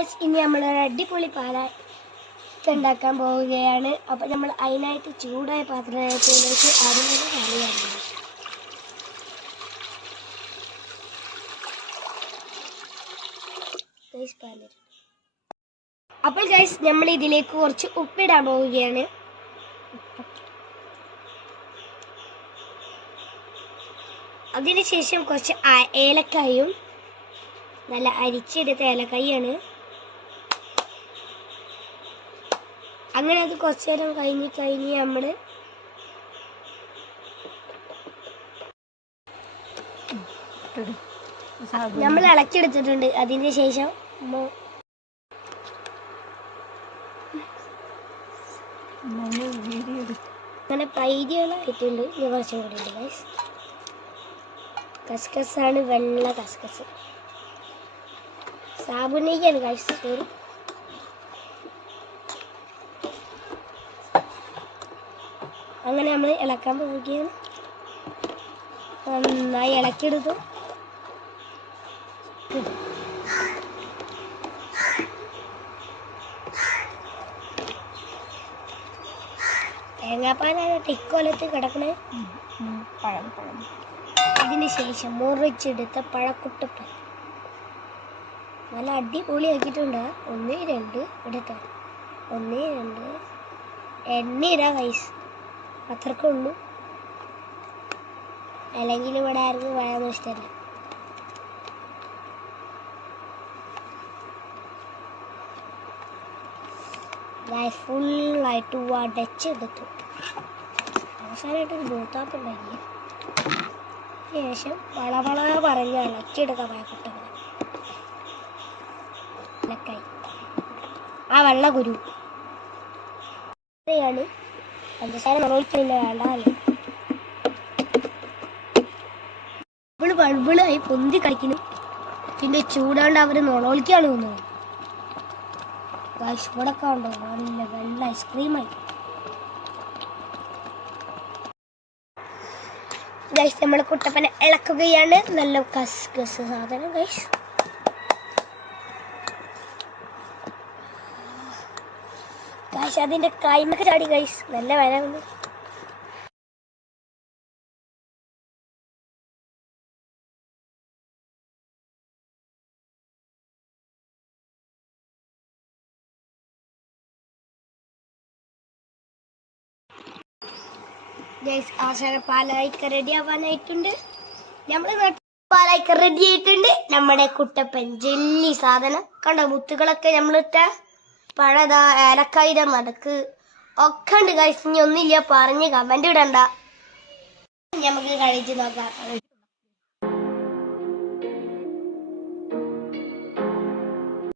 Guys, ഇനി നമ്മൾ അടിപൊളി പാലൊക്കെ ഉണ്ടാക്കാൻ പോവുകയാണ്. അപ്പോൾ നമ്മൾ അതിനായിട്ട് ചൂടായ പാത്രത്തിലേക്ക് അതിനൊരു കറിയാണ്. അപ്പോൾ ഗായ്സ്, നമ്മൾ ഇതിലേക്ക് കുറച്ച് ഉപ്പിടാൻ പോവുകയാണ്. അതിനുശേഷം കുറച്ച് ഏലക്കായും, നല്ല അരിച്ചെടുത്ത ഏലക്കായാണ്. അങ്ങനെ അത് കുറച്ചു നേരം കഴിഞ്ഞ് നമ്മൾ ഇളക്കിയെടുത്തിട്ടുണ്ട്. അതിന് ശേഷം അങ്ങനെ പൈരികളായിട്ടുണ്ട്. ഇത് കുറച്ചും കൂടി ഉണ്ട് ഗൈസ്. കസ്കസാണ്, വെള്ള കസ്കസ്. സാബുനയ്ക്കാണ് ഗൈസ് പേര്. അങ്ങനെ നമ്മൾ ഇളക്കാൻ പോവുകയാണ്. നന്നായി ഇളക്കിയെടുത്തു. തേങ്ങാപ്പാലാണ് ടിക്കോലത്ത് കിടക്കണേ. അതിന് ശേഷം മുറിച്ചെടുത്ത പഴക്കുട്ടപ്പൻ നല്ല അടിപൊളിയാക്കിയിട്ടുണ്ട്. 1 2 ഇടട്ടെ. 1 2 എണ്ണ വയസ്സ് അത്രക്കേ ഉള്ളൂ. അല്ലെങ്കിൽ ഇവിടെ ആർക്കും വരാൻ ഇഷ്ടമല്ല. ഫുള്ളായിട്ട് വടച്ചെടുത്തു. അവസാനമായിട്ടൊരു ബൂത്താപ്പ് ഉണ്ടാക്കി. ശേഷം വളവള പറഞ്ഞ് ഇളക്കിയെടുക്കാൻ പഴക്കുട്ടപ്പൻ. ആ വെള്ള കുരു ാണ് പഞ്ചസാര നോക്കിയില്ല, വേണ്ടല്ലോ. ബൾബിളായി പൊന്തി കളിക്കുന്നു. പിന്നെ ചൂടാണ്ട് അവര് നുളോളിക്കാണ് തോന്നുന്നത്. ചൂടൊക്കെ ഉണ്ടോ? നല്ല വെള്ള ഐസ്ക്രീമായി. ഗൈസ്, നമ്മൾ കുട്ടപ്പനെ ഇളക്കുകയാണ്. നല്ല കസ്കസ് സാധനം ഗൈസ്. ഗൈസ്, അതിന്റെ കൈമൊക്കെ ചാടി ഗൈസ്. നല്ല വില വന്നു. ഗൈസ്, അവസാനം പാലായിക്ക റെഡി ആവാനായിട്ടുണ്ട്. നമ്മൾ പാലായിക്ക റെഡി ആയിട്ടുണ്ട്. നമ്മുടെ കുട്ടപ്പൻ ജെല്ലി സാധനം കണ്ടോ? മുത്തുകളൊക്കെ നമ്മളിട്ട പഴത ഏലക്കായുടെ മടക്ക് ഒക്കെ ഉണ്ട് ഗൈസ്. ഇനി ഒന്നുമില്ല, പറഞ്ഞ് കമന്റ് ഇടണ്ട. നമുക്ക് കഴിച്ച് നോക്കാം.